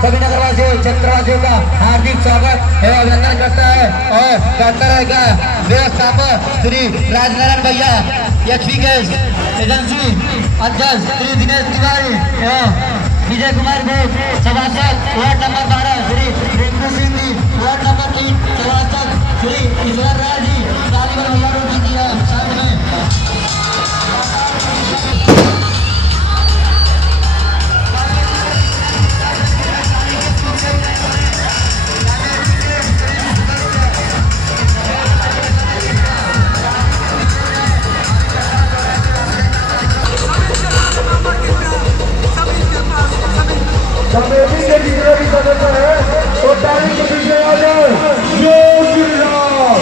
सभी नगरवासियों क्षेत्रवासियों का हार्दिक स्वागत एवं अभिनंदन करता है और करता रहेगा व्यवस्थापक श्री राजनारायण भैया, एचपी गैस एजेंसी अध्यक्ष श्री दिनेश तिवारी एवं विजय कुमार घोष, सभासद ward number 12 Shri Rinku Singh ji, ward number 3 सभासद श्री ईश्वर राय जी, तालीबान भैया को कीजिए साथ में। कमेटी के जितने भी सदस्य हैं वो तारीख के पीछे आ जाए। जय श्री राम,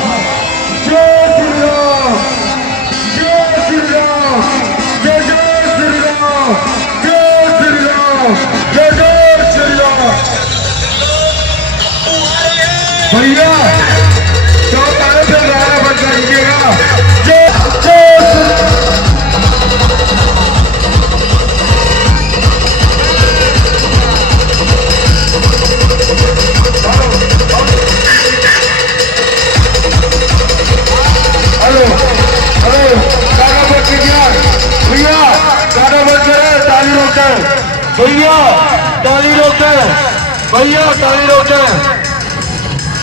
जय श्री राम, जय श्री राम, जय जय श्री राम, जय श्री राम, जय जय श्री राम। भैया चौथारे से गाना बंद करिएगा। जय जय श्री राम। भैया ताली रोके, भैया ताली रोके।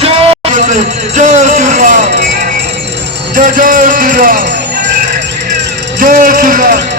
जय श्री राम, जय जय श्री राम, जय श्री राम।